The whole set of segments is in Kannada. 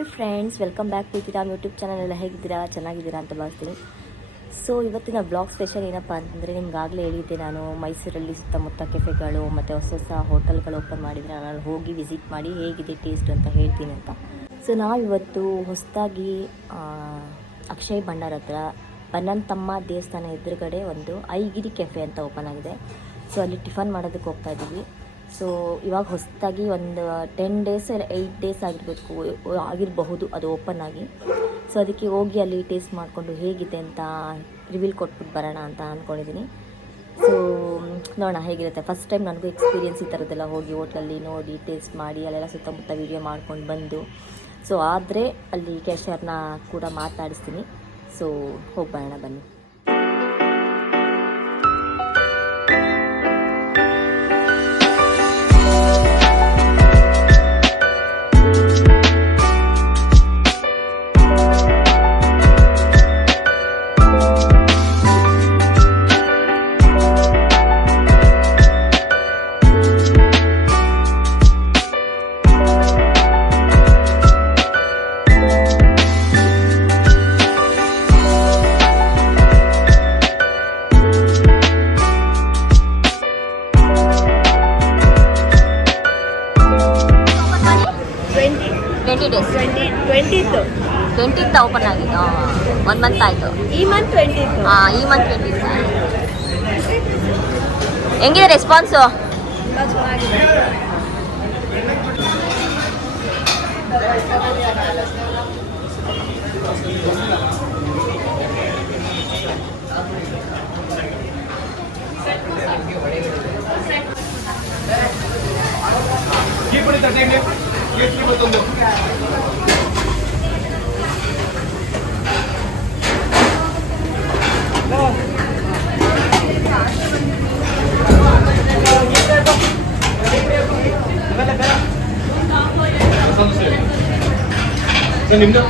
Hi friends, welcome back to ನಮ್ಮ ಯೂಟ್ಯೂಬ್ ಚಾನಲ್. ಎಲ್ಲ ಹೇಗಿದ್ದೀರಾ? ಚೆನ್ನಾಗಿದ್ದೀರಾ ಅಂತ ಭಾವಿಸ್ತೀನಿ. ಸೊ ಇವತ್ತಿನ ಬ್ಲಾಗ್ ಸ್ಪೆಷಲ್ ಏನಪ್ಪ ಅಂತಂದರೆ, ನಿಮ್ಗಾಗಲೇ ಹೇಳಿದ್ದೆ ನಾನು ಮೈಸೂರಲ್ಲಿ ಸುತ್ತಮುತ್ತ ಕೆಫೆಗಳು ಮತ್ತು ಹೊಸ ಹೊಸ ಹೋಟೆಲ್ಗಳು ಓಪನ್ ಮಾಡಿದರೆ ನಾನು ಹೋಗಿ ವಿಸಿಟ್ ಮಾಡಿ ಹೇಗಿದೆ ಟೇಸ್ಟ್ ಅಂತ ಹೇಳ್ತೀನಿ ಅಂತ. ಸೊ ನಾವಿವತ್ತು ಹೊಸದಾಗಿ ಅಕ್ಷಯ್ ಭಂಡಾರ್ ಹತ್ರ ಬನ್ನಂತಮ್ಮ ದೇವಸ್ಥಾನ ಎದುರುಗಡೆ ಒಂದು ಐಗಿರಿ ಕೆಫೆ ಅಂತ ಓಪನ್ ಆಗಿದೆ. ಸೊ ಅಲ್ಲಿ ಟಿಫನ್ ಮಾಡೋದಕ್ಕೆ ಹೋಗ್ತಾ ಇದ್ದೀವಿ. ಸೊ ಇವಾಗ ಹೊಸದಾಗಿ ಒಂದು 10 ಡೇಸ್ ಇಲ್ಲ 8 ಡೇಸ್ ಆಗಿರಬಹುದು ಅದು ಓಪನ್ ಆಗಿ. ಸೊ ಅದಕ್ಕೆ ಹೋಗಿ ಅಲ್ಲಿ ಟೇಸ್ಟ್ ಮಾಡಿಕೊಂಡು ಹೇಗಿದೆ ಅಂತ ರಿವ್ಯೂಲ್ ಕೊಟ್ಬಿಟ್ಟು ಬರೋಣ ಅಂತ ಅಂದ್ಕೊಂಡಿದ್ದೀನಿ. ಸೊ ನೋಡೋಣ ಹೇಗಿರುತ್ತೆ. ಫಸ್ಟ್ ಟೈಮ್ ನನಗೂ ಎಕ್ಸ್ಪೀರಿಯೆನ್ಸ್ ಈ ಥರದ್ದೆಲ್ಲ ಹೋಗಿ ಹೋಟ್ಲಲ್ಲಿ ನೋಡಿ ಟೇಸ್ಟ್ ಮಾಡಿ ಅಲ್ಲೆಲ್ಲ ಸುತ್ತಮುತ್ತ ವೀಡಿಯೋ ಮಾಡ್ಕೊಂಡು ಬಂದು. ಸೊ ಆದರೆ ಅಲ್ಲಿ ಕ್ಯಾಶರ್ನ ಕೂಡ ಮಾತಾಡಿಸ್ತೀನಿ. ಸೊ ಹೋಗಿ ಬರೋಣ ಬನ್ನಿ. ಟ್ವೆಂಟಿತ್ ಓಪನ್ ಆಗಿದ್ದು 1 ಮಂತ್ ಆಯಿತು. ಈ ಮಂತ್ 20. ಈ ಮಂತ್ 20. ಹೆಂಗಿದೆ ರೆಸ್ಪಾನ್ಸು? ನಿಮ್ದು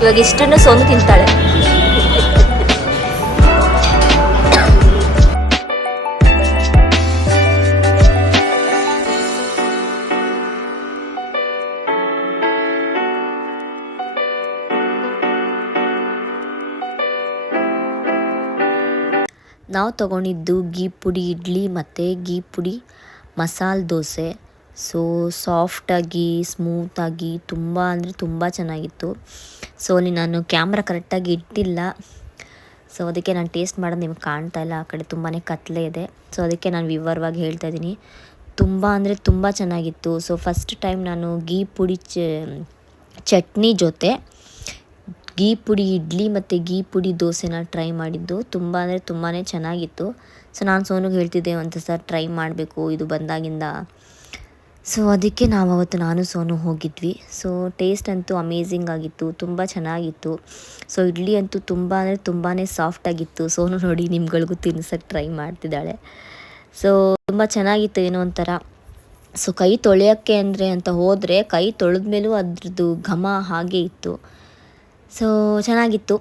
ಇವಾಗ ಇಷ್ಟನ್ನು ಸೋನು ತಿಂತಾಳೆ. ನಾವು ತಗೊಂಡಿದ್ದು ಗೀ ಪುಡಿ ಇಡ್ಲಿ ಮತ್ತು ಗೀ ಪುಡಿ ಮಸಾಲೆ ದೋಸೆ. ಸೊ ಸಾಫ್ಟಾಗಿ ಸ್ಮೂತಾಗಿ ತುಂಬ ಅಂದರೆ ತುಂಬ ಚೆನ್ನಾಗಿತ್ತು. ಸೊ ಅಲ್ಲಿ ನಾನು ಕ್ಯಾಮ್ರಾ ಕರೆಕ್ಟಾಗಿ ಇಟ್ಟಿಲ್ಲ. ಸೊ ಅದಕ್ಕೆ ನಾನು ಟೇಸ್ಟ್ ಮಾಡೋದು ನಿಮ್ಗೆ ಕಾಣ್ತಾ ಇಲ್ಲ, ಆ ಕಡೆ ತುಂಬಾ ಕತ್ಲೆ ಇದೆ. ಸೊ ಅದಕ್ಕೆ ನಾನು ವಿವರವಾಗಿ ಹೇಳ್ತಾ ಇದ್ದೀನಿ. ತುಂಬ ಅಂದರೆ ತುಂಬ ಚೆನ್ನಾಗಿತ್ತು. ಸೊ ಫಸ್ಟ್ ಟೈಮ್ ನಾನು ಗೀ ಪುಡಿ ಚಟ್ನಿ ಜೊತೆ ಗೀ ಪುಡಿ ಇಡ್ಲಿ ಮತ್ತು ಗೀ ಪುಡಿ ದೋಸೆನ ಟ್ರೈ ಮಾಡಿದ್ದು. ತುಂಬ ಅಂದರೆ ತುಂಬಾ ಚೆನ್ನಾಗಿತ್ತು. ಸೊ ನಾನು ಸೋನುಗೆ ಹೇಳ್ತಿದ್ದೆ ಒಂದು ಸಲ ಟ್ರೈ ಮಾಡಬೇಕು ಇದು ಬಂದಾಗಿಂದ. ಸೊ ಅದಕ್ಕೆ ನಾವು ಅವತ್ತು ನಾನು ಸೋನು ಹೋಗಿದ್ವಿ. ಸೊ ಟೇಸ್ಟ್ ಅಂತೂ ಅಮೇಝಿಂಗ್ ಆಗಿತ್ತು, ತುಂಬ ಚೆನ್ನಾಗಿತ್ತು. ಸೊ ಇಡ್ಲಿ ಅಂತೂ ತುಂಬ ಅಂದರೆ ತುಂಬಾ ಸಾಫ್ಟಾಗಿತ್ತು. ಸೋನು ನೋಡಿ ನಿಮ್ಗಳಿಗೂ ತಿನ್ಸೋಕ್ಕೆ ಟ್ರೈ ಮಾಡ್ತಿದ್ದಾಳೆ. ಸೊ ತುಂಬ ಚೆನ್ನಾಗಿತ್ತು, ಏನೋ ಒಂಥರ. ಸೊ ಕೈ ತೊಳೆಯೋಕ್ಕೆ ಅಂದರೆ ಅಂತ ಹೋದರೆ ಕೈ ತೊಳೆದ ಮೇಲೂ ಅದ್ರದ್ದು ಘಮ ಹಾಗೆ ಇತ್ತು. ಸೊ ಚೆನ್ನಾಗಿತ್ತು.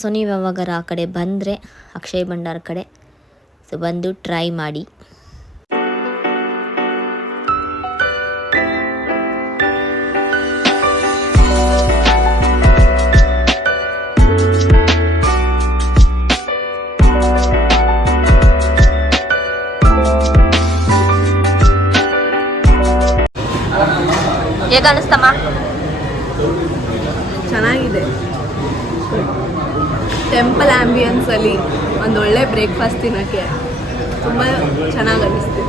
ಸೊ ನೀವು ಯಾವಾಗಾರ ಆ ಕಡೆ ಬಂದರೆ ಅಕ್ಷಯ್ ಭಂಡಾರ್ ಕಡೆ ಸೊ ಬಂದು ಟ್ರೈ ಮಾಡಿ. ಹೇಗೆ ಅನಿಸ್ತಮ್ಮ? ಚೆನ್ನಾಗಿದೆ. ಟೆಂಪಲ್ ಆ್ಯಂಬಿಯನ್ಸಲ್ಲಿ ಒಂದು ಒಳ್ಳೆ ಬ್ರೇಕ್ಫಾಸ್ಟ್ ತಿನ್ನೋಕ್ಕೆ ತುಂಬ ಚೆನ್ನಾಗಿ ಅನಿಸ್ತು.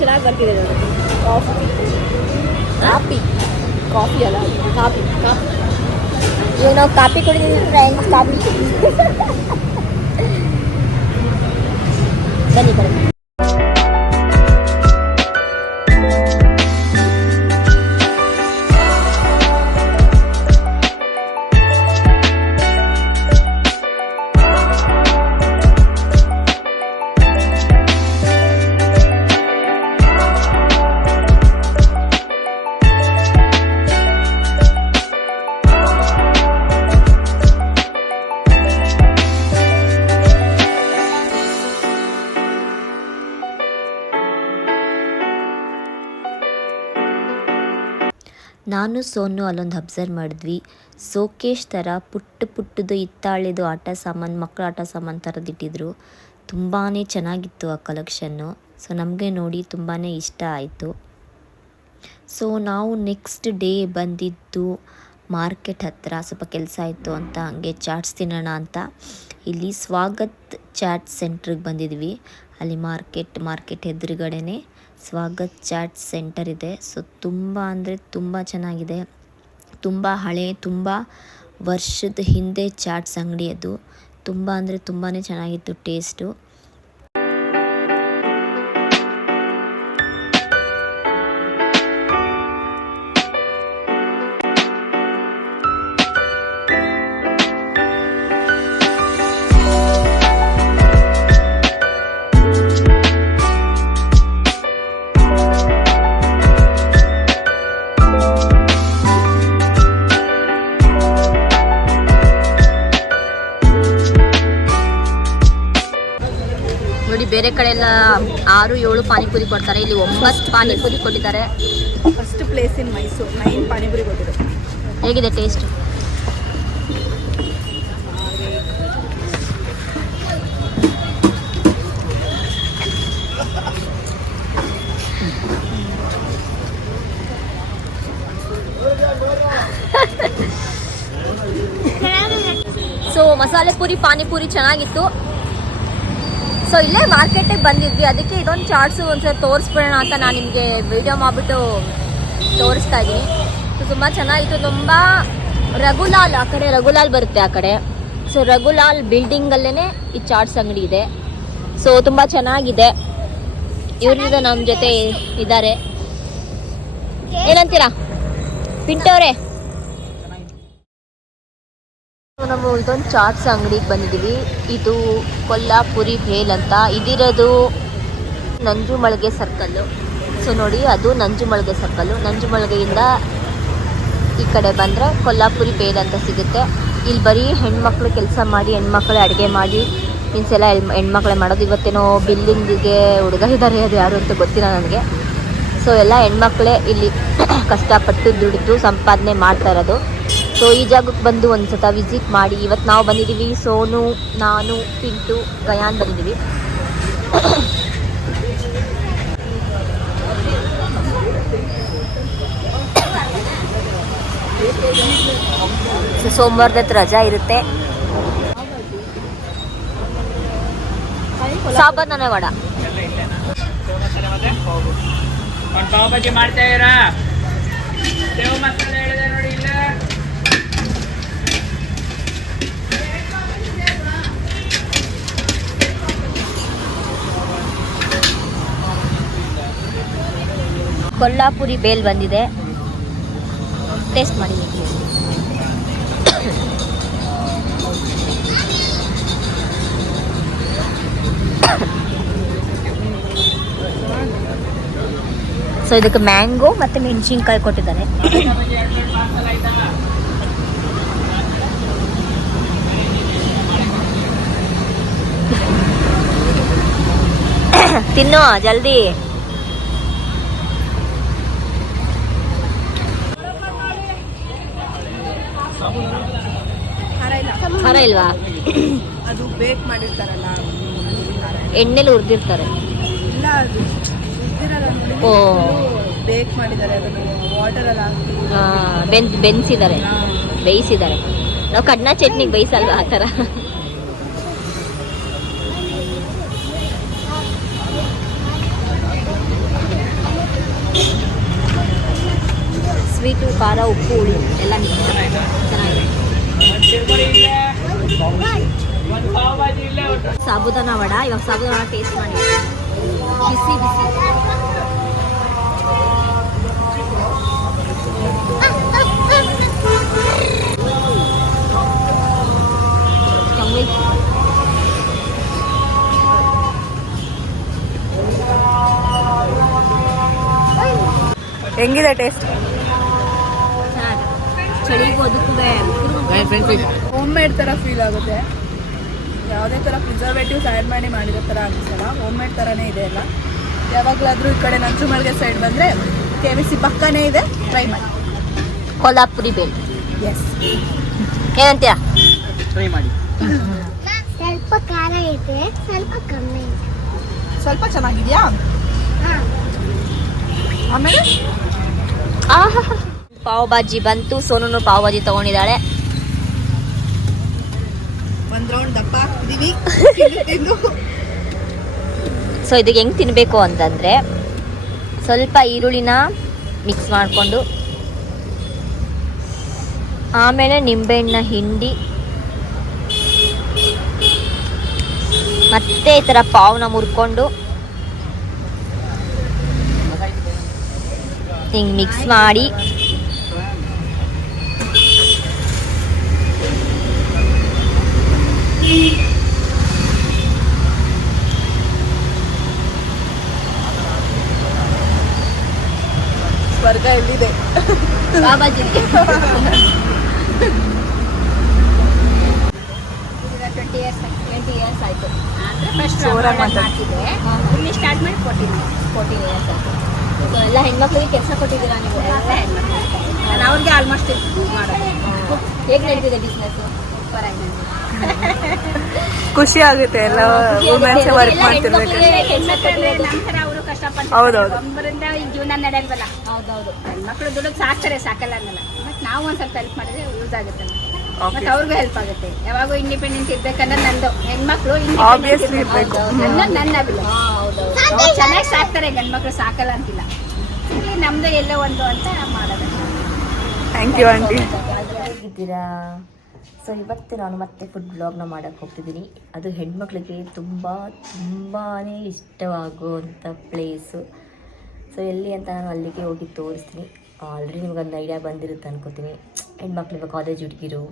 ಚೆನ್ನಾಗಿ ಬರ್ತಿದೆ ಕಾಫಿ. ಕಾಫಿ ಅಲ್ಲ, ಕಾಫಿ ಇವಾಗ ನಾವು ಕಾಫಿ ಕುಡಿದಿದ್ದೀವಿ ಫ್ರೆಂಡ್ಸ್. ಕಾಫಿ ಬನ್ನಿ ಕಡೆ. ನಾನು ಸೋನು ಅಲ್ಲೊಂದು ಅಬ್ಸರ್ವ್ ಮಾಡಿದ್ವಿ. ಸೋಕೇಶ್ ಥರ ಪುಟ್ಟದು ಹಿತ್ತಾಳೆದು ಆಟ ಸಾಮಾನು, ಮಕ್ಕಳ ಆಟ ಸಾಮಾನು ಥರದ್ದು ಇಟ್ಟಿದ್ರು. ತುಂಬಾ ಚೆನ್ನಾಗಿತ್ತು ಆ ಕಲೆಕ್ಷನ್ನು. ಸೊ ನಮಗೆ ನೋಡಿ ತುಂಬಾ ಇಷ್ಟ ಆಯಿತು. ಸೊ ನಾವು ನೆಕ್ಸ್ಟ್ ಡೇ ಬಂದಿದ್ದು ಮಾರ್ಕೆಟ್ ಹತ್ತಿರ. ಸ್ವಲ್ಪ ಕೆಲಸ ಆಯಿತು ಅಂತ ಹಂಗೆ ಚಾಟ್ಸ್ ತಿನ್ನೋಣ ಅಂತ ಇಲ್ಲಿ ಸ್ವಾಗತ್ ಚಾಟ್ ಸೆಂಟ್ರಿಗೆ ಬಂದಿದ್ವಿ. ಅಲ್ಲಿ ಮಾರ್ಕೆಟ್ ಎದುರುಗಡೆನೇ ಸ್ವಾಗತ್ ಚಾಟ್ ಸೆಂಟರ್ ಇದೆ. ಸೊ ತುಂಬ ಅಂದರೆ ತುಂಬ ಚೆನ್ನಾಗಿದೆ. ತುಂಬ ಹಳೆ, ತುಂಬ ವರ್ಷದ ಹಿಂದೆ ಚಾಟ್ಸ್ ಅಂಗಡಿ ಅದು. ತುಂಬ ಅಂದರೆ ತುಂಬಾ ಚೆನ್ನಾಗಿತ್ತು ಟೇಸ್ಟು. ನೋಡಿ ಬೇರೆ ಕಡೆ ಎಲ್ಲ 6-7 ಪಾನಿಪುರಿ ಕೊಡ್ತಾರೆ, ಇಲ್ಲಿ 9 ಪಾನಿಪುರಿ ಕೊಟ್ಟಿದ್ದಾರೆ. First place in Mysuru 9 panipuri ಕೊಟ್ಟಿದ್ರು. ಹೇಗಿದೆ ಟೇಸ್ಟ್? ಸೊ ಮಸಾಲೆ ಪೂರಿ ಪಾನಿಪುರಿ ಚೆನ್ನಾಗಿತ್ತು. ಸೊ ಇಲ್ಲೇ ಮಾರ್ಕೆಟಿಗೆ ಬಂದಿದ್ವಿ, ಅದಕ್ಕೆ ಇದೊಂದು ಚಾಟ್ಸು ಒಂದ್ಸಲ ತೋರಿಸ್ಬಿಡೋಣ ಅಂತ ನಾನು ನಿಮಗೆ ವಿಡಿಯೋ ಮಾಡಿಬಿಟ್ಟು ತೋರಿಸ್ತಾ ಇದ್ದೀನಿ. ಸೊ ತುಂಬ ಚೆನ್ನಾಗಿತ್ತು. ತುಂಬ ರಘುಲಾಲ್, ಆ ಕಡೆ ರಘುಲಾಲ್ ಬರುತ್ತೆ ಆ ಕಡೆ. ಸೊ ರಘುಲಾಲ್ ಬಿಲ್ಡಿಂಗಲ್ಲೇ ಈ ಚಾಟ್ಸ್ ಅಂಗಡಿ ಇದೆ. ಸೊ ತುಂಬ ಚೆನ್ನಾಗಿದೆ. ಇವ್ರಿಂದ ನಮ್ಮ ಜೊತೆ ಇದ್ದಾರೆ. ಏನಂತೀರಾ ಪಿಂಟವ್ರೆ? ನಾವು ಇದೊಂದು ಚಾಟ್ಸ್ ಅಂಗಡಿಗೆ ಬಂದಿದ್ದೀವಿ. ಇದು ಕೊಲ್ಲಾಪುರಿ ಭೇಲ್ ಅಂತ. ಇದಿರೋದು ನಂಜುಮಳಿಗೆ ಸರ್ಕಲ್ಲು. ಸೊ ನೋಡಿ, ಅದು ನಂಜುಮಳಿಗೆ ಸರ್ಕಲ್ಲು. ನಂಜುಮಳಿಗೆಯಿಂದ ಈ ಕಡೆ ಬಂದರೆ ಕೊಲ್ಲಾಪುರಿ ಭೇಲ್ ಅಂತ ಸಿಗುತ್ತೆ. ಇಲ್ಲಿ ಬರೀ ಹೆಣ್ಮಕ್ಳು ಕೆಲಸ ಮಾಡಿ, ಹೆಣ್ಮಕ್ಳೇ ಅಡುಗೆ ಮಾಡಿ, ಮೀನ್ಸೆಲ್ಲ ಹೆಣ್ಮಕ್ಳೇ ಮಾಡೋದು. ಇವತ್ತೇನೋ ಬಿಲ್ಲಿಂಗಿಗೆ ಹುಡುಗ ಇದ್ದಾರೆ, ಅದು ಯಾರು ಅಂತ ಗೊತ್ತಿಲ್ಲ ನನಗೆ. ಸೊ ಎಲ್ಲ ಹೆಣ್ಮಕ್ಳೇ ಇಲ್ಲಿ ಕಷ್ಟಪಟ್ಟು ದುಡಿದು ಸಂಪಾದನೆ ಮಾಡ್ತಾ ಇರೋದು. ಸೊ ಈ ಜಾಗಕ್ಕೆ ಬಂದು ಒಂದು ಸತ ವಿಸಿಟ್ ಮಾಡಿ. ಇವತ್ತು ನಾವು ಬಂದಿದ್ದೀವಿ, ಸೋನು, ನಾನು, ಪಿಂಟು, ಗಯಾನ್ ಬಂದಿದ್ದೀವಿ. ಸೊ ಸೋಮವಾರದ ರಜಾ ಇರುತ್ತೆ. ಸಾಬಾನ ವಡ ಪಾವ್ ಭಾಜಿ ಮಾಡ್ತಾ ಇರಾ? ಸೇವ್ ಮಸಾಲೆ ಹೇಳಿದೆ ನೋಡಿ ಇಲ್ಲ. ಕೊಲ್ಲಾಪುರಿ ಬೇಲ್ ಬಂದಿದೆ, ಟೇಸ್ಟ್ ಮಾಡಿ. ಸೊ ಇದಕ್ಕೆ ಮ್ಯಾಂಗೋ ಮತ್ತು ಮೆಣಸಿನ್ಕಾಯಿ ಕೊಟ್ಟಿದ್ದಾರೆ. ತಿನ್ನೋ ಜಲ್ದಿ. ಖಾರ ಇಲ್ವಾ? ಅದು ಬೇಕ್ ಮಾಡಿರ್ತಾರಲ್ಲ, ಎಣ್ಣೆಲಿ ಹುರಿದಿರ್ತಾರೆ. ಇಲ್ಲ ಅದು ಓ, ಬೇಕ್ ಮಾಡಿದ್ದಾರೆ, ಅದನ್ನು ವಾಟರಲ್ಲಿ ಹಾಕಿ ಬೇಯಿಸಿದ್ದಾರೆ. ನಾವು ಕಡ್ನಾ ಚಟ್ನಿಗೆ ಬೇಯಿಸಲ್ವಾ ಆ ಥರ. ಸ್ವೀಟು ಖಾರ ಉಪ್ಪು ಹುಳಿ ಎಲ್ಲ ಮಿಕ್ಸ್ ಚೆನ್ನಾಗಿದೆ. ತಿರ್ಮರಿ ಇಲ್ಲೇ ಒಂದು ಪಾವ್ ಭಾಜಿ ಇಲ್ಲೇ ಒಟ್ಟು. ಸಾಬುದಾನ ವಡ, ಇವಾಗ ಸಾಬುದಾನ ವಡ ಟೇಸ್ಟ್ ಮಾಡಿ ಬಿಸಿ ಬಿಸಿ. ಹೆಂಗಿದೆ ಟೇಸ್ಟ್? ಚಳಿಗೂ ಅದಕ್ಕೂ ಹೋಮ್ ಮೇಡ್ ಥರ ಫೀಲ್ ಆಗುತ್ತೆ. ಯಾವುದೇ ಥರ ಪ್ರಿಸರ್ವೇಟಿವ್ಸ್ ಆ್ಯಡ್ ಮಾಡಿ ಮಾಡಿರೋ ಥರ ಅನಿಸಲ್ಲ. ಹೋಮ್ ಮೇಡ್ ಥರನೇ ಇದೆ ಎಲ್ಲ. ಯಾವಾಗಲಾದರೂ ಈ ಕಡೆ ನಂಜುಮಳಿಗೆ ಸೈಡ್ ಬಂದರೆ KVC ಪಕ್ಕನೇ ಇದೆ, ಟ್ರೈ ಮಾಡಿ. ಕೊಲ್ಹಾಪುರಿ ಬೇಲ್. ಎಸ್, ಏನಂತೀಯ? ಟ್ರೈ ಮಾಡಿ. ಸ್ವಲ್ಪ ಖಾರ ಇದೆ, ಸ್ವಲ್ಪ ಕಮ್ಮಿ ಇದೆ. ಸ್ವಲ್ಪ ಚೆನ್ನಾಗಿದೆಯಾ? ಆಮೇಲೆ ಪಾವ್ ಭಾಜಿ ಬಂತು. ಸೋನು ಪಾವ್ ಭಾಜಿ ತಗೊಂಡಿದ್ದಾಳೆ. ಒಂದು ರೌಂಡ್ ದಪ್ಪ ಹಾಕ್ತಿದ್ದೀವಿ. ಸೊ ಇದಕ್ಕೆ ಹೆಂಗೆ ತಿನ್ನಬೇಕು ಅಂತಂದರೆ, ಸ್ವಲ್ಪ ಈರುಳ್ಳಿನ ಮಿಕ್ಸ್ ಮಾಡಿಕೊಂಡು ಆಮೇಲೆ ನಿಂಬೆಹಣ್ಣನ್ನ ಹಿಂಡಿ ಮತ್ತೆ ಈ ಥರ ಪಾವ್ನ ಮುರ್ಕೊಂಡು ಹಿಂಗೆ ಮಿಕ್ಸ್ ಮಾಡಿ ಸ್ವರ್ಗ ಎಲ್ಲಿದೆ? ಬಾಬಾಜಿ 20 years ಆಯಿತು. ಜೋರಾಗಿ ಮಾತಾಡ್ತಿದ್ದೆ. ಇಲ್ಲಿ ಸ್ಟಾರ್ಟ್ ಮಾಡಿ 14 years ಆಯಿತು. ಸೊ ಎಲ್ಲ ಹೆಣ್ಮಕ್ಳಿಗೆ ಕೆಲಸ ಕೊಟ್ಟಿದ್ದೀರಾ ನೀವು? ಎಲ್ಲ ಹೆಣ್ಮಕ್ಳಿಗೆ. ನಾನು ಅವ್ರಿಗೆ ಆಲ್ಮೋಸ್ಟ್ ಮಾಡೋದು. ಹೇಗೆ ನಡೀತಿದೆ ಬಿಸ್ನೆಸ್ಸು? ಸೂಪರ್ ಆಗಿ ಖುಷಿ ಆಗುತ್ತೆ. ಎಲ್ಲ ವುಮೆನ್ಸ್ ವರ್ಕ್ ಮಾಡ್ತಿರ್ಬೇಕು. ಅವರು ಕಷ್ಟಪಟ್ಟು ಹೌದೌದು. ಒಬ್ಬರಿಂದ ಈಗ ಜೀವನ ನಡೆಯಲ್ವಲ್ಲ. ಹೌದೌದು. ಮಕ್ಕಳು ದುಡ್ಡು ಸಾಕ್ತಾರೆ, ಸಾಕಲ್ಲ ಅನ್ನಲ್ಲ. ಮತ್ತೆ ನಾವು ಒಂದ್ ಸ್ವಲ್ಪ ಹೆಲ್ಪ್ ಮಾಡಿದ್ರೆ ಯೂಸ್ ಆಗುತ್ತೆ. ಮತ್ತೆ ಅವ್ರಿಗೂ ಹೆಲ್ಪ್ ಆಗುತ್ತೆ. ಯಾವಾಗೂ ಇಂಡಿಪೆಂಡೆಂಟ್ ಇರ್ಬೇಕನ್ನೋದು ನಂದು. ಹೆಣ್ಮಕ್ಳು Obviously ಇರ್ಬೇಕು. ಅನ್ನೋದು ನನ್ನ ಅಭಿಪ್ರಾಯ. ಅವ್ರು ಚೆನ್ನಾಗಿ ಸಾಕ್ತಾರೆ, ಗಂಡ್ಮಕ್ಳು ಸಾಕಲ್ಲ ಅಂತಿಲ್ಲ. ಇಲ್ಲಿ ನಮ್ದು ಎಲ್ಲೋ ಒಂದು ಅಂತ ಮಾಡೋದು. Thank you aunty. ಹೇಗಿದ್ದೀರಾ? ಸೊ ಇವತ್ತು ನಾನು ಮತ್ತೆ ಫುಡ್ ಬ್ಲಾಗ್ನ ಮಾಡೋಕ್ಕೆ ಹೋಗ್ತಿದ್ದೀನಿ. ಅದು ಹೆಣ್ಮಕ್ಳಿಗೆ ತುಂಬಾ ಇಷ್ಟವಾಗುವಂಥ ಪ್ಲೇಸು. ಸೊ ಎಲ್ಲಿ ಅಂತ ನಾನು ಅಲ್ಲಿಗೆ ಹೋಗಿ ತೋರಿಸ್ತೀನಿ. ಆಲ್ರೆಡಿ ನಿಮಗೊಂದು ಐಡಿಯಾ ಬಂದಿರುತ್ತೆ ಅನ್ಕೋತೀನಿ. ಹೆಣ್ಮಕ್ಳಿಗೆ ಕಾಲೇಜ್ ಹುಡುಗಿರು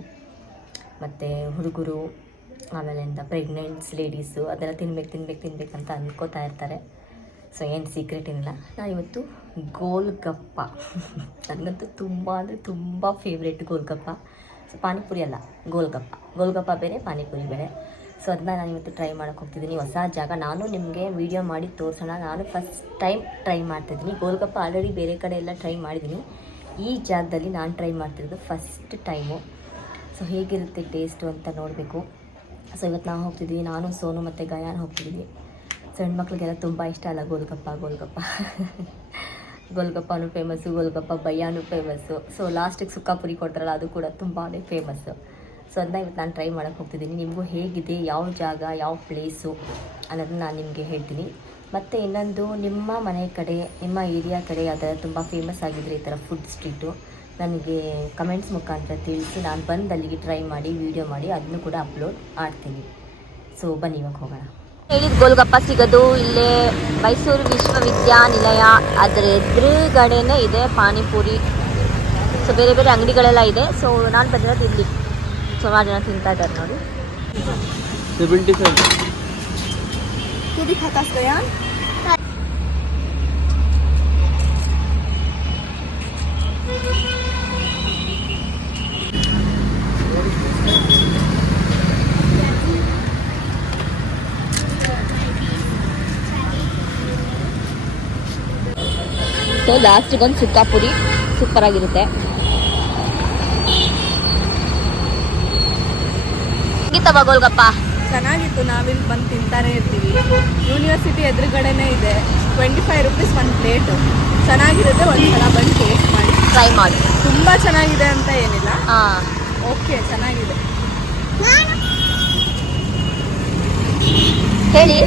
ಮತ್ತು ಹುಡುಗರು, ಆಮೇಲೆ ಪ್ರೆಗ್ನೆಂಟ್ಸ್ ಲೇಡೀಸು ಅದೆಲ್ಲ ತಿನ್ಬೇಕಂತ ಅನ್ಕೋತಾ ಇರ್ತಾರೆ. ಸೊ ಏನು ಸೀಕ್ರೆಟ್ ಇಲ್ಲ. ನಾನಿವತ್ತು ಗೋಲ್ಗಪ್ಪ ನನಗಂತೂ ತುಂಬ ಫೇವ್ರೇಟ್ ಗೋಲ್ಗಪ್ಪ. ಸೊ ಪಾನಿಪುರಿ ಅಲ್ಲ, ಗೋಲ್ಗಪ್ಪ ಬೇರೆ, ಪಾನಿಪುರಿ ಬೇರೆ. ಸೊ ಅದನ್ನ ನಾನು ಇವತ್ತು ಟ್ರೈ ಮಾಡೋಕ್ಕೆ ಹೋಗ್ತಿದ್ದೀನಿ. ಹೊಸ ಜಾಗ, ನಾನು ನಿಮಗೆ ವೀಡಿಯೋ ಮಾಡಿ ತೋರಿಸೋಣ. ನಾನು ಫಸ್ಟ್ ಟೈಮ್ ಟ್ರೈ ಮಾಡ್ತಿದ್ದೀನಿ ಗೋಲ್ಗಪ್ಪ. ಆಲ್ರೆಡಿ ಬೇರೆ ಕಡೆ ಎಲ್ಲ ಟ್ರೈ ಮಾಡಿದ್ದೀನಿ. ಈ ಜಾಗದಲ್ಲಿ ನಾನು ಟ್ರೈ ಮಾಡ್ತಿರೋದು ಫಸ್ಟ್ ಟೈಮು. ಸೊ ಹೇಗಿರುತ್ತೆ ಟೇಸ್ಟು ಅಂತ ನೋಡಬೇಕು. ಸೊ ಇವತ್ತು ನಾವು ಹೋಗ್ತಿದ್ದೀವಿ, ನಾನು ಸೋನು ಮತ್ತು ಗಯಾನ್ ಹೋಗ್ತಿದ್ದೀವಿ. ಸೊ ಹೆಣ್ಮಕ್ಳಿಗೆಲ್ಲ ತುಂಬ ಇಷ್ಟ ಅಲ್ಲ ಗೋಲ್ಗಪ್ಪನೂ ಫೇಮಸ್ಸು, ಗೋಲ್ಗಪ್ಪ ಬಯ್ಯಾನು ಫೇಮಸ್ಸು. ಸೊ ಲಾಸ್ಟಿಗೆ ಸುಕ್ಕಾಪುರಿ ಕೊಡ್ತಾರಲ್ಲ, ಅದು ಕೂಡ ತುಂಬಾ ಫೇಮಸ್ಸು. ಸೊ ಅದನ್ನ ಇವತ್ತು ನಾನು ಟ್ರೈ ಮಾಡೋಕ್ಕೆ ಹೋಗ್ತಿದ್ದೀನಿ. ನಿಮಗೂ ಹೇಗಿದೆ, ಯಾವ ಜಾಗ, ಯಾವ ಪ್ಲೇಸು ಅನ್ನೋದನ್ನ ನಾನು ನಿಮಗೆ ಹೇಳ್ತೀನಿ. ಮತ್ತು ಇನ್ನೊಂದು, ನಿಮ್ಮ ಮನೆ ಕಡೆ, ನಿಮ್ಮ ಏರಿಯಾ ಕಡೆ ಯಾವ್ದಾದ್ರು ತುಂಬ ಫೇಮಸ್ ಆಗಿದ್ರೆ ಈ ಥರ ಫುಡ್ ಸ್ಟ್ರೀಟು ನನಗೆ ಕಮೆಂಟ್ಸ್ ಮುಖಾಂತರ ತಿಳಿಸಿ. ನಾನು ಬಂದು ಅಲ್ಲಿಗೆ ಟ್ರೈ ಮಾಡಿ ವೀಡಿಯೋ ಮಾಡಿ ಅದನ್ನು ಕೂಡ ಅಪ್ಲೋಡ್ ಮಾಡ್ತೀನಿ. ಸೊ ಬನ್ನಿ ಇವಾಗ ಹೋಗೋಣ. ಹೇಳಿದ ಗೋಲ್ಗಪ್ಪ ಸಿಗೋದು ಇಲ್ಲೇ ಮೈಸೂರು ವಿಶ್ವವಿದ್ಯಾನಿಲಯ, ಅದರ ಎದುರುಗಡೆನೇ ಇದೆ ಪಾನಿಪುರಿ. ಸೊ ಬೇರೆ ಅಂಗಡಿಗಳೆಲ್ಲ ಇದೆ. ಸೊ ನಾನು ಬಂದಿರೋದು ಇಲ್ಲಿ. ಸುಮಾರು ಜನ ತಿಂತಾ ಇದ್ದಾರೆ ನೋಡಿ. 75. तू भी खातास गयान? ಸೊ ಲಾಸ್ಟಿಗೊಂದು ಸುಕ್ಕಾಪುರಿ ಸೂಪರ್ ಆಗಿರುತ್ತೆ. ಹೇಗಿತ್ತವ ಗೋಲ್ಗಪ್ಪ? ಚೆನ್ನಾಗಿತ್ತು. ನಾವಿಲ್ಲಿ ಬಂದು ತಿಂತಾನೆ ಇರ್ತೀವಿ. ಯೂನಿವರ್ಸಿಟಿ ಎದುರುಗಡೆನೇ ಇದೆ. 25 ರೂಪೀಸ್ ಒಂದು ಪ್ಲೇಟು. ಚೆನ್ನಾಗಿರುತ್ತೆ. ಒಂದ್ಸಲ ಬಂದು ಟೇಸ್ಟ್ ಮಾಡಿ, ಟ್ರೈ ಮಾಡಿ. ತುಂಬ ಚೆನ್ನಾಗಿದೆ ಅಂತ ಏನಿಲ್ಲ. ಹಾಂ, ಓಕೆ, ಚೆನ್ನಾಗಿದೆ. ಹೇಳಿ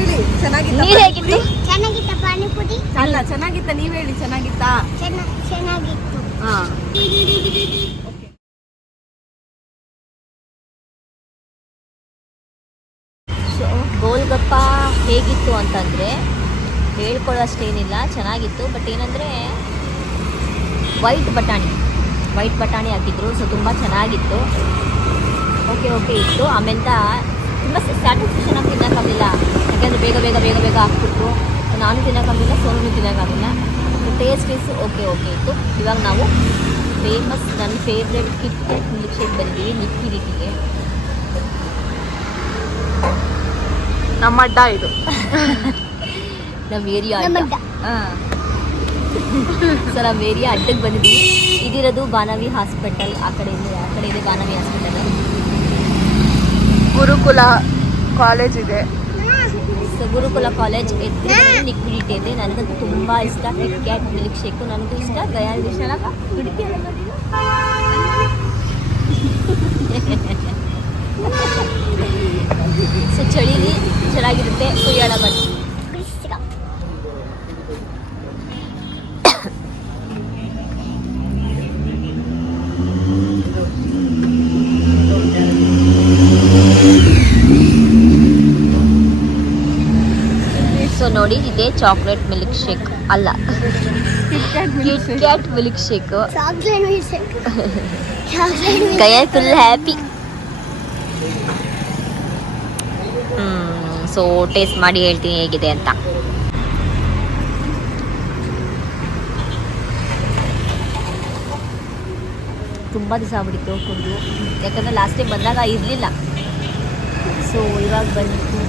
ಚೆನ್ನಾಗಿತ್ತ? ನೀರು ಹೇಗಿತ್ತು? ಚೆನ್ನಾಗಿತ್ತ ಪಾನಿಪುರಿ? ಅಲ್ಲ, ಚೆನ್ನಾಗಿತ್ತ. ನೀವ್ ಹೇಳಿ, ಚೆನ್ನಾಗಿತ್ತಾ? ಚೆನ್ನಾಗಿತ್ತು. ಹಾಂ ಸೊ ಗೋಲ್ಗಪ್ಪ ಹೇಗಿತ್ತು ಅಂತಂದರೆ ಹೇಳ್ಕೊಳ್ಳೋಷ್ಟೇನಿಲ್ಲ, ಚೆನ್ನಾಗಿತ್ತು. ಬಟ್ ಏನಂದರೆ ವೈಟ್ ಬಟಾಣಿ ಹಾಕಿದ್ರು. ಸೊ ತುಂಬ ಚೆನ್ನಾಗಿತ್ತು. ಓಕೆ ಇತ್ತು. ಆಮೇಲೆ ತುಂಬ ಸ್ಯಾಟಿಸ್ಫ್ಯಾಕ್ಷನ್ ಆಗಿ ತಿನ್ನೋಕ್ಕಾಗಲಿಲ್ಲ, ಯಾಕೆಂದರೆ ಬೇಗ ಹಾಕ್ಬಿಟ್ರು. ನಾನು ತಿನ್ನೋಕ್ಕಾಗಲಿಲ್ಲ, ಸೋನು ತಿನ್ನೋಕ್ಕಾಗಲಿಲ್ಲ. ಟೇಸ್ಟ್ ಓಕೆ ಇತ್ತು. ಇವಾಗ ನಾವು ನನ್ನ ಫೇವ್ರೆಟ್ ಕಿಟ್ಕ್ಯಾಟ್ ಮಿಲ್ಕ್ ಶೇಕ್ ಬಂದಿದ್ದೀವಿ ಲಿಕ್ವಿಡಿಟಿಗೆ. ನಮ್ಮ ಅಡ್ಡ ಇದು. ನಮ್ಮ ಏರಿಯಾ ಅಡ್ಡ. ಸೊ ನಮ್ಮ ಏರಿಯಾ ಅಡ್ಡಕ್ಕೆ ಬಂದಿದ್ದೀವಿ. ಇದಿರೋದು ಬಾನವಿ ಹಾಸ್ಪಿಟಲ್. ಆ ಕಡೆ ಇದೆ ಬಾನವಿ ಹಾಸ್ಪಿಟಲ್. ಗುರುಕುಲ ಕಾಲೇಜ್ ಇದೆ. ಸೊ ಗುರುಕುಲ ಕಾಲೇಜ್ ಎದ್ದು ಲಿಕ್ವಿಡಿಟಿ ಇದೆ. ನನಗಂತೂ ತುಂಬ ಇಷ್ಟ ಕಿಟ್ಕ್ಯಾಟ್ ಮಿಲ್ಕ್ ಶೇಕು. ನನಗೂ ಇಷ್ಟ. ಗಯಾಲ್ಗೆ ಇಷ್ಟ. ಸೊ ಚಳಿಲಿ ಚೆನ್ನಾಗಿರುತ್ತೆ. ಕುಯ್ಯಾಳ ಬನ್ನಿ. ಸೊ ನೋಡಿ, ಇದೇ ಚಾಕ್ಲೇಟ್ ಮಿಲ್ಕ್ ಶೇಕ್ ಅಲ್ಲ, KitKat milk shake. Chocolate milk ಗಯ ಫುಲ್ ಹ್ಯಾಪಿ. ಸೊ ಟೇಸ್ಟ್ ಮಾಡಿ ಹೇಳ್ತೀನಿ ಹೇಗಿದೆ ಅಂತ. ತುಂಬ ದಿವಸ ಆಗ್ಬಿಟ್ಟಿತ್ತು ಕುಡಿದು, ಯಾಕಂದರೆ ಲಾಸ್ಟ್ ಟೈಮ್ ಬಂದಾಗ ಇರಲಿಲ್ಲ. ಸೊ ಇವಾಗ ಬಂತು.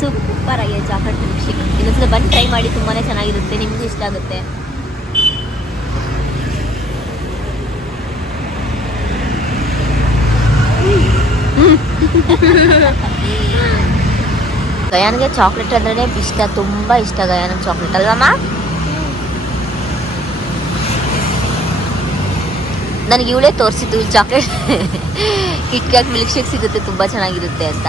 ಸೂಪರ್ ಆಗಿದೆ ಚಾಕ್ಲೇಟ್ ಮಿಲ್ಕ್ ಶೇಕ್. ಇನ್ನೊಂದ್ಸಲ ಬಂದು ಟ್ರೈ ಮಾಡಿ, ತುಂಬಾ ಚೆನ್ನಾಗಿರುತ್ತೆ. ನಿಮಗೂ ಇಷ್ಟ ಆಗುತ್ತೆ. ಗಯಾನ್ಗೆ ಚಾಕ್ಲೇಟ್ ಅಂದ್ರೆ ಇಷ್ಟ, ತುಂಬ ಇಷ್ಟ ಗಯಾನ್ಗೆ ಚಾಕ್ಲೇಟ್ ಅಲ್ವಮ್ಮ? ನನಗೆ ಇವಳೇ ತೋರಿಸಿದ್ದು ಚಾಕ್ಲೇಟ್ ಕಿಟ್ಕ್ಯಾಟ್ ಮಿಲ್ಕ್ ಶೇಕ್ ಸಿಗುತ್ತೆ, ತುಂಬ ಚೆನ್ನಾಗಿರುತ್ತೆ ಅಂತ.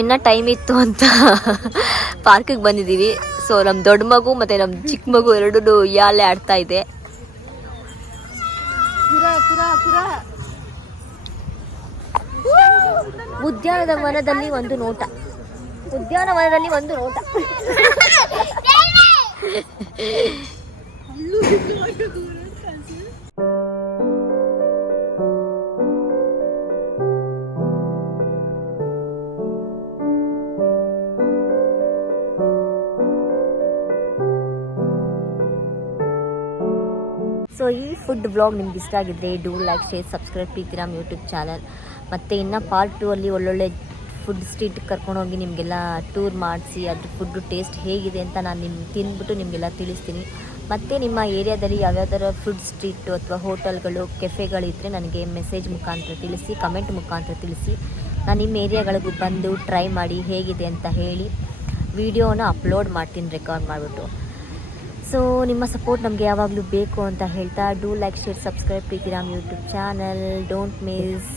ಇನ್ನು ಟೈಮ್ ಇತ್ತು ಅಂತ ಪಾರ್ಕಿಗೆ ಬಂದಿದ್ದೀವಿ. ಸೊ ನಮ್ಮ ದೊಡ್ಡ ಮಗು ಮತ್ತು ನಮ್ಮ ಚಿಕ್ಕ ಮಗು ಎರಡೂ ಉಯ್ಯಾಲೆ ಆಡ್ತಾ ಇದೆ. ಉದ್ಯಾನವನದಲ್ಲಿ ಒಂದು ನೋಟ. ಸೊ ಈ ಫುಡ್ ಬ್ಲಾಗ್ ನಿಮ್ಗೆ ಇಷ್ಟ ಆಗಿದ್ರೆ do like, share, subscribe Preethiram YouTube channel. ಮತ್ತು ಇನ್ನು ಪಾರ್ಟ್ 2 ಅಲ್ಲಿ ಒಳ್ಳೊಳ್ಳೆ ಫುಡ್ ಸ್ಟ್ರೀಟ್ಗೆ ಕರ್ಕೊಂಡೋಗಿ ನಿಮಗೆಲ್ಲ ಟೂರ್ ಮಾಡಿಸಿ ಅದ್ರ ಫುಡ್ಡು ಟೇಸ್ಟ್ ಹೇಗಿದೆ ಅಂತ ನಾನು ತಿಂದ್ಬಿಟ್ಟು ನಿಮಗೆಲ್ಲ ತಿಳಿಸ್ತೀನಿ. ಮತ್ತು ನಿಮ್ಮ ಏರಿಯಾದಲ್ಲಿ ಯಾವ್ಯಾವ್ದಾರ ಫುಡ್ ಸ್ಟ್ರೀಟು ಅಥವಾ ಹೋಟೆಲ್ಗಳು, ಕೆಫೆಗಳಿದ್ದರೆ ನನಗೆ ಮೆಸೇಜ್ ಮುಖಾಂತರ ತಿಳಿಸಿ, ಕಮೆಂಟ್ ಮುಖಾಂತರ ತಿಳಿಸಿ. ನಾನು ನಿಮ್ಮ ಏರಿಯಾಗಳಿಗೂ ಬಂದು ಟ್ರೈ ಮಾಡಿ ಹೇಗಿದೆ ಅಂತ ಹೇಳಿ ವಿಡಿಯೋನ ಅಪ್ಲೋಡ್ ಮಾಡ್ತೀನಿ, ರೆಕಾರ್ಡ್ ಮಾಡಿಬಿಟ್ಟು. ಸೊ ನಿಮ್ಮ ಸಪೋರ್ಟ್ ನಮಗೆ ಯಾವಾಗಲೂ ಬೇಕು ಅಂತ ಹೇಳ್ತಾ do like, share, subscribe Preethiram YouTube channel. Don't miss.